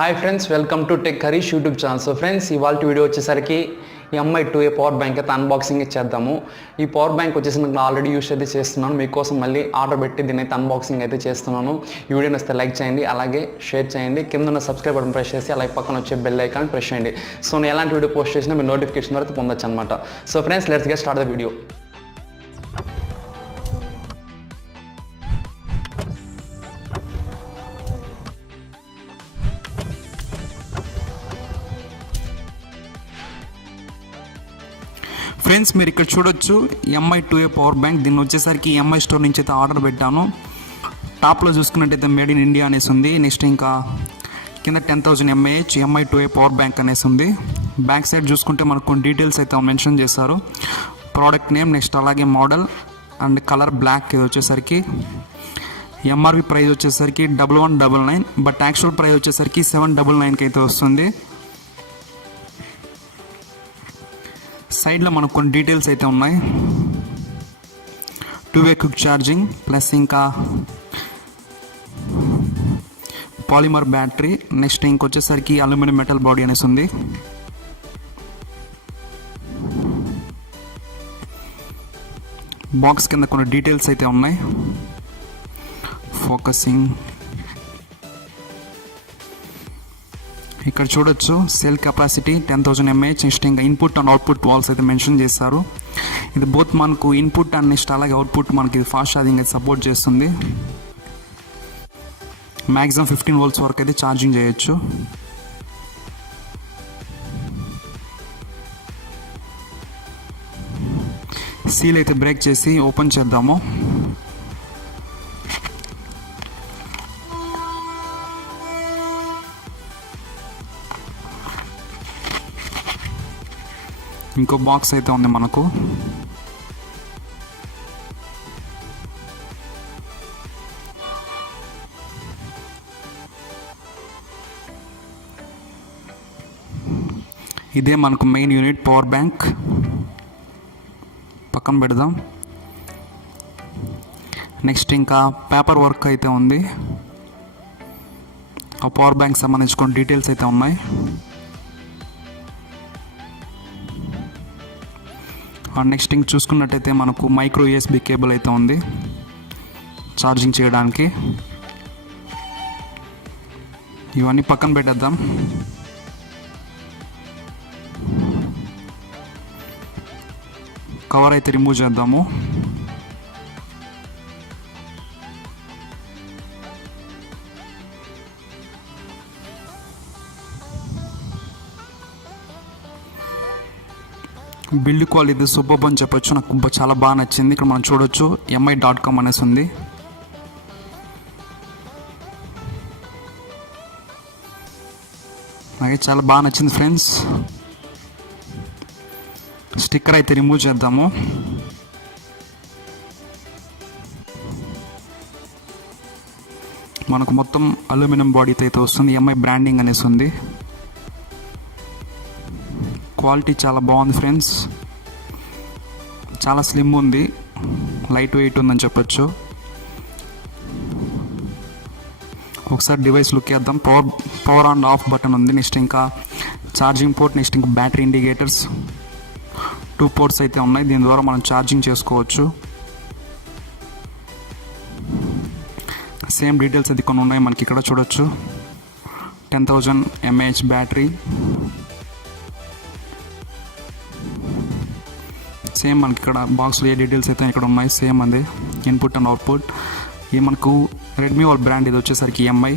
Hi friends, welcome to tech Harish YouTube channel. So friends, ఇవాళ video వచ్చేసరికి MI 2A power bank అయితే unboxing చేద్దాము. ఈ పవర్ బ్యాంక్ వచ్చేసి నేను ఆల్రెడీ యూస్ అయితే చేస్తున్నాను. మీకోసం మళ్ళీ ఆర్డర్ పెట్టి దీన్ని అయితే అన్బాక్సింగ్ అయితే చేస్తున్నాను. ఈ వీడియోని వస్తే లైక్ చేయండి, అలాగే షేర్ చేయండి, కింద ఉన్న సబ్స్క్రైబ్ బటన్ ప్రెస్ చేసి అలాగే పక్కన వచ్చే బెల్ ఐకాన్ ప్రెస్ చేయండి. సో నేను ఎలాంటి వీడియో పోస్ట్ చేసినా మీరు నోటిఫికేషన్ ద్వారా పొందొచ్చు అనమాట. So friends, let's get start the video. Friends, మీరు ఇక్కడ చూడొచ్చు ఎంఐ 2A పవర్ బ్యాంక్. దీన్ని వచ్చేసరికి ఎంఐ స్టోర్ నుంచి అయితే ఆర్డర్ పెట్టాను. టాప్లో చూసుకున్నట్టయితే మేడ్ ఇన్ ఇండియా అనేసి ఉంది. నెక్స్ట్ ఇంకా కింద 10,000 mAh MI 2A power bank అనేసి ఉంది. బ్యాక్ సైడ్ చూసుకుంటే మనకు కొన్ని డీటెయిల్స్ అయితే మెన్షన్ చేశారు. ప్రోడక్ట్ నేమ్, నెక్స్ట్ అలాగే మోడల్ అండ్ కలర్ బ్లాక్. ఇది వచ్చేసరికి ఎంఆర్పి ప్రైస్ వచ్చేసరికి 1199, బట్ యాక్చువల్ ప్రైస్ వచ్చేసరికి 799కి అయితే వస్తుంది. సైడ్లో మనకు కొన్ని డీటెయిల్స్ అయితే ఉన్నాయి. 2A క్విక్ ఛార్జింగ్ ప్లస్ ఇంకా పాలిమర్ బ్యాటరీ. నెక్స్ట్ ఇంకొచ్చేసరికి అల్యూమినియం మెటల్ బాడీ అనేసి ఉంది. బాక్స్ కింద కొన్ని డీటెయిల్స్ అయితే ఉన్నాయి. ఫోకసింగ్ ఇక్కడ చూడొచ్చు. Cell capacity 10,000 mAh. నెక్స్ట్ ఇంకా ఇన్పుట్ అండ్ అవుట్పుట్ వాల్స్ అయితే మెన్షన్ చేస్తారు. ఇది బోత్ మనకు ఇన్పుట్ అండ్ నెక్స్ట్ అలాగే అవుట్పుట్ మనకి ఇది ఫాస్ట్ ఛార్జింగ్ అయితే సపోర్ట్ చేస్తుంది. మ్యాక్సిమం 15 volts వరకు అయితే ఛార్జింగ్ చేయొచ్చు. సీల్ అయితే బ్రేక్ చేసి ఓపెన్ చేద్దాము. ఇంకో బాక్స్ అయితే ఉంది మనకు. ఇదే మనకు మెయిన్ యూనిట్ పవర్ బ్యాంక్. పక్కన పెడదాం. నెక్స్ట్ ఇంకా పేపర్ వర్క్ అయితే ఉంది. ఆ పవర్ బ్యాంక్ సంబంధించి కొన్ని డీటెయిల్స్ అయితే ఉన్నాయి. నెక్స్ట్ ఇంక చూసుకున్నట్టయితే మనకు మైక్రో USB కేబుల్ అయితే ఉంది ఛార్జింగ్ చేయడానికి. ఇవన్నీ పక్కన పెట్టేద్దాం. కవర్ అయితే రిమూవ్ చేద్దాము. బిల్డ్ క్వాలిటీ సూపర్ అని చెప్పొచ్చు. నాకు చాలా బాగా నచ్చింది. ఇక్కడ మనం చూడొచ్చు mi.com అనేసి ఉంది. నాకు చాలా బాగా నచ్చింది ఫ్రెండ్స్. స్టిక్కర్ అయితే రిమూవ్ చేద్దాము. మనకు మొత్తం అల్యూమినియం బాడీ అయితే వస్తుంది. ఎంఐ బ్రాండింగ్ అనేసి ఉంది. క్వాలిటీ చాలా బాగుంది ఫ్రెండ్స్. చాలా స్లిమ్ ఉంది, లైట్ వెయిట్ ఉందని చెప్పొచ్చు. ఒకసారి డివైస్ లుక్ చేద్దాం. పవర్ ఆన్ ఆఫ్ బటన్ ఉంది. నెక్స్ట్ ఇంకా ఛార్జింగ్ పోర్ట్, నెక్స్ట్ ఇంకా బ్యాటరీ ఇండికేటర్స్ 2 పోర్ట్స్ అయితే ఉన్నాయి. దీని ద్వారా మనం ఛార్జింగ్ చేసుకోవచ్చు. సేమ్ డీటెయిల్స్ అది కొన్ని ఉన్నాయి మనకి ఇక్కడ చూడొచ్చు. 10,000 mAh బ్యాటరీ. సేమ్ మనకి ఇక్కడ బాక్స్లో ఏ డీటెయిల్స్ అయితే ఇక్కడ ఉన్నాయి సేమ్ అదే. Input and output. ఇది మనకు రెడ్మీ వాళ్ళ బ్రాండ్. ఇది వచ్చేసరికి ఎంఐ.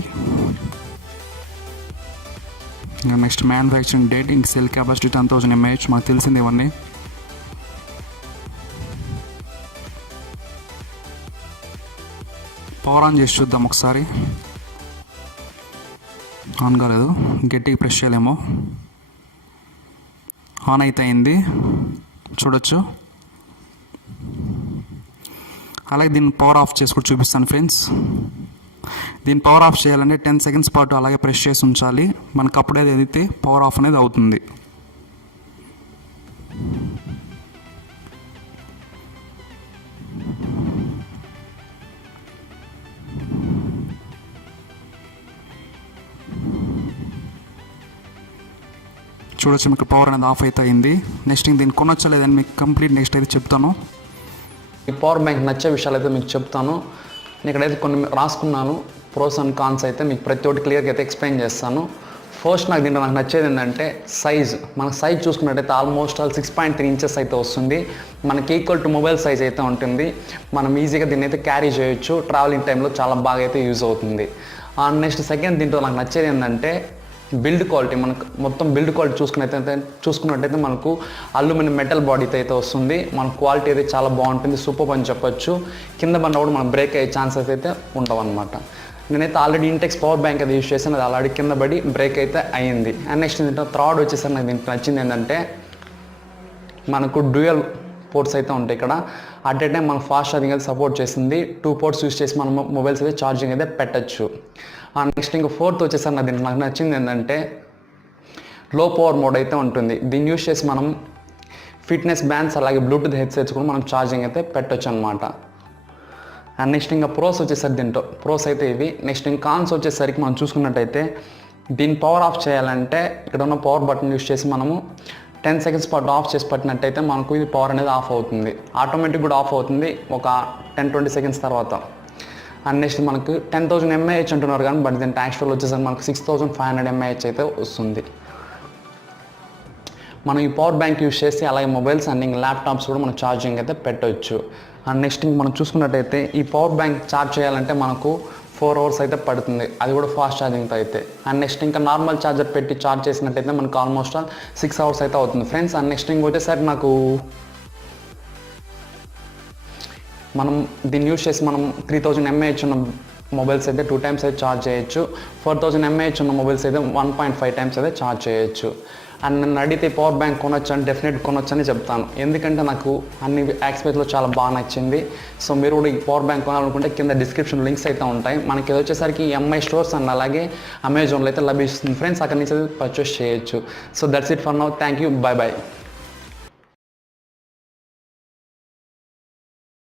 నెక్స్ట్ మ్యానుఫ్యాక్చరింగ్ డేట్, ఇంక సెల్ కెపాసిటీ 10,000 mAh. మనకు తెలిసింది ఇవన్నీ. పవర్ ఆన్ చేసి చూద్దాం ఒకసారి. ఆన్ కాలేదు, గట్టిగా ప్రెస్ చేయలేమో. ఆన్ అయితే అయింది చూడొచ్చు. అలాగే దీన్ని పవర్ ఆఫ్ చేసి కూడా చూపిస్తాను ఫ్రెండ్స్. దీన్ని పవర్ ఆఫ్ చేయాలంటే 10 seconds పాటు అలాగే ప్రెస్ చేసి ఉంచాలి. మనకు అప్పుడే అయితే పవర్ ఆఫ్ అనేది అవుతుంది. చూడొచ్చు మీకు పవర్ అనేది ఆఫ్ అయితే అయింది. నెక్స్ట్ ఇంక దీన్ని కొనొచ్చా లేదని మీకు కంప్లీట్ నెక్స్ట్ అయితే చెప్తాను. ఈ పవర్ బ్యాంక్ నచ్చే విషయాలు అయితే మీకు చెప్తాను. నేను ఇక్కడైతే కొన్ని రాసుకున్నాను, ప్రోస్ అండ్ కాన్స్ అయితే మీకు ప్రతి ఒక్కటి క్లియర్గా అయితే ఎక్స్ప్లెయిన్ చేస్తాను. ఫస్ట్ దీంట్లో నాకు నచ్చేది ఏంటంటే సైజ్. మన సైజ్ చూసుకున్నట్టయితే ఆల్మోస్ట్ 6.3 ఇంచెస్ అయితే వస్తుంది. మనకి ఈక్వల్ టు మొబైల్ సైజ్ అయితే ఉంటుంది. మనం ఈజీగా దీన్ని అయితే క్యారీ చేయొచ్చు. ట్రావెలింగ్ టైంలో చాలా బాగా అయితే యూజ్ అవుతుంది. నెక్స్ట్ సెకండ్ దీంట్లో నాకు నచ్చేది ఏంటంటే బిల్డ్ క్వాలిటీ. మనకు మొత్తం బిల్డ్ క్వాలిటీ చూసుకున్నట్టయితే మనకు అల్యూమినియం మెటల్ బాడీతో అయితే వస్తుంది. మన క్వాలిటీ అయితే చాలా బాగుంటుంది, సూపర్ అని చెప్పొచ్చు. కింద పడిన కూడా మనం బ్రేక్ అయ్యే ఛాన్సెస్ అయితే ఉండవు అనమాట. నేనైతే ఆల్రెడీ ఇంటెక్స్ పవర్ బ్యాంక్ అది యూజ్ చేశాను, అది ఆల్రెడీ కింద పడి బ్రేక్ అయితే అయ్యింది. అండ్ నెక్స్ట్ దీంట్లో థర్డ్ వచ్చేసరికి నాకు దీంట్లో నచ్చింది ఏంటంటే మనకు డ్యూయల్ పోర్ట్స్ అయితే ఉంటాయి ఇక్కడ. అట్ ఏ టైం మనకు ఫాస్ట్ ఛార్జింగ్ అయితే సపోర్ట్ చేసింది. 2 పోర్ట్స్ యూజ్ చేసి మనం మొబైల్స్ అయితే ఛార్జింగ్ అయితే పెట్టచ్చు. నెక్స్ట్ ఇంకా ఫోర్త్ వచ్చేసరికి నాకు నచ్చింది ఏంటంటే లో పవర్ మోడ్ అయితే ఉంటుంది. దీన్ని యూజ్ చేసి మనం ఫిట్నెస్ బ్యాండ్స్ అలాగే బ్లూటూత్ హెడ్సెట్స్ కూడా మనం ఛార్జింగ్ అయితే పెట్టచ్చు అనమాట. అండ్ నెక్స్ట్ ఇంకా ప్రోస్ వచ్చేసరికి దీంట్లో ప్రోస్ అయితే ఇవి. నెక్స్ట్ ఇంకా కాన్స్ వచ్చేసరికి మనం చూసుకున్నట్టయితే దీన్ని పవర్ ఆఫ్ చేయాలంటే ఇక్కడ ఉన్న పవర్ బటన్ యూజ్ చేసి మనము 10 సెకండ్స్ పాటు ఆఫ్ చేసి పట్టినట్టయితే మనకు ఇది పవర్ అనేది ఆఫ్ అవుతుంది. ఆటోమేటిక్ కూడా ఆఫ్ అవుతుంది ఒక 10-20 సెకండ్స్ తర్వాత. అండ్ నెక్స్ట్ మనకు 10,000 mAh అంటున్నారు కానీ బట్ దీని యాక్చువల్ వచ్చేసరికి మనకు 6,500 mAh అయితే వస్తుంది. మనం ఈ పవర్ బ్యాంక్ యూజ్ చేసి అలాగే మొబైల్స్ అండ్ ఇంకా ల్యాప్టాప్స్ కూడా మనం ఛార్జింగ్ అయితే పెట్టవచ్చు. అండ్ నెక్స్ట్ మనం చూసుకున్నట్టయితే ఈ పవర్ బ్యాంక్ ఛార్జ్ చేయాలంటే మనకు 4 hours అయితే పడుతుంది, అది కూడా ఫాస్ట్ ఛార్జింగ్తో అయితే. అండ్ నెక్స్ట్ ఇంకా నార్మల్ ఛార్జర్ పెట్టి ఛార్జ్ చేసినట్టయితే మనకు ఆల్మోస్ట్ 6 hours అయితే అవుతుంది ఫ్రెండ్స్. అండ్ నెక్స్ట్ ఇంకొకసారి నాకు మనం దీన్ని యూజ్ చేసి మనం 3,000 mAh ఉన్న మొబైల్స్ అయితే 2 times అయితే ఛార్జ్ చేయొచ్చు. 4,000 mAh ఉన్న మొబైల్స్ అయితే 1.5 times అయితే ఛార్జ్ చేయొచ్చు. అండ్ నన్ను అడిగితే పవర్ బ్యాంక్ కొనొచ్చు అని డెఫినెట్ కొనొచ్చు అని చెప్తాను, ఎందుకంటే నాకు అన్ని ఆస్పెక్ట్స్లో చాలా బాగా నచ్చింది. సో మీరు కూడా ఈ పవర్ బ్యాంక్ కొనాలనుకుంటే కింద డిస్క్రిప్షన్ లింక్స్ అయితే ఉంటాయి. మనకి ఇది వచ్చేసరికి ఎంఐ స్టోర్స్ అండ్ అలాగే అమెజాన్లో అయితే లభిస్తుంది ఫ్రెండ్స్, అక్కడి నుంచి పర్చేస్ చేయొచ్చు. So that's it for now, thank you, by by.